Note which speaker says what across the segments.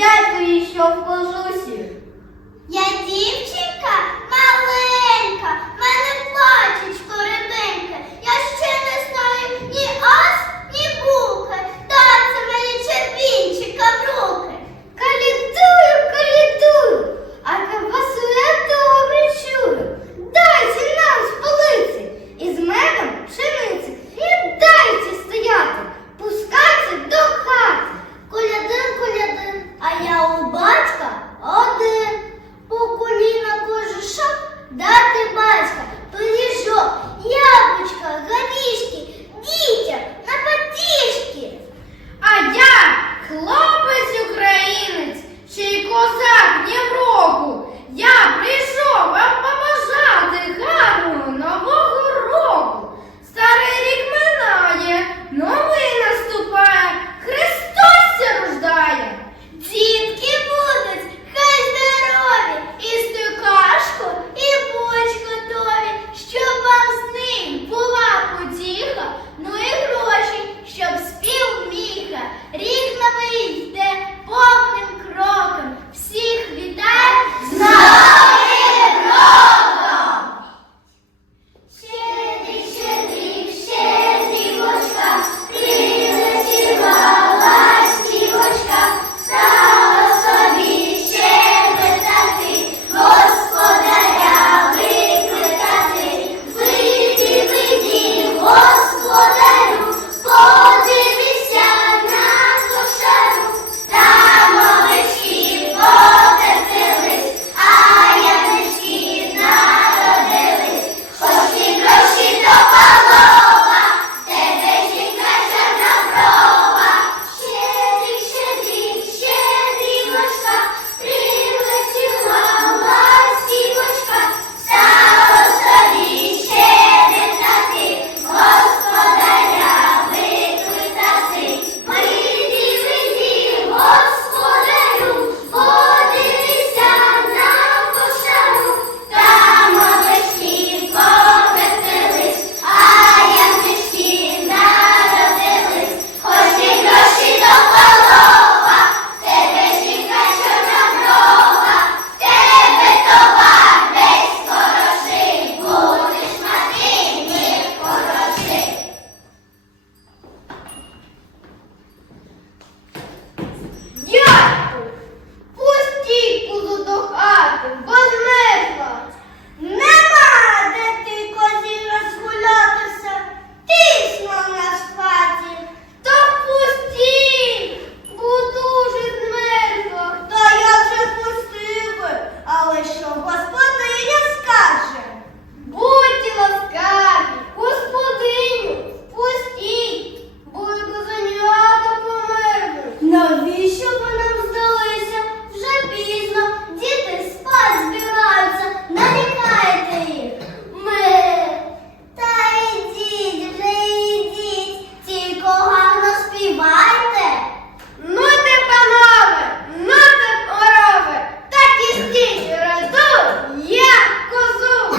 Speaker 1: дякую, що в кожусі.
Speaker 2: Я дівчинка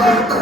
Speaker 3: Amém.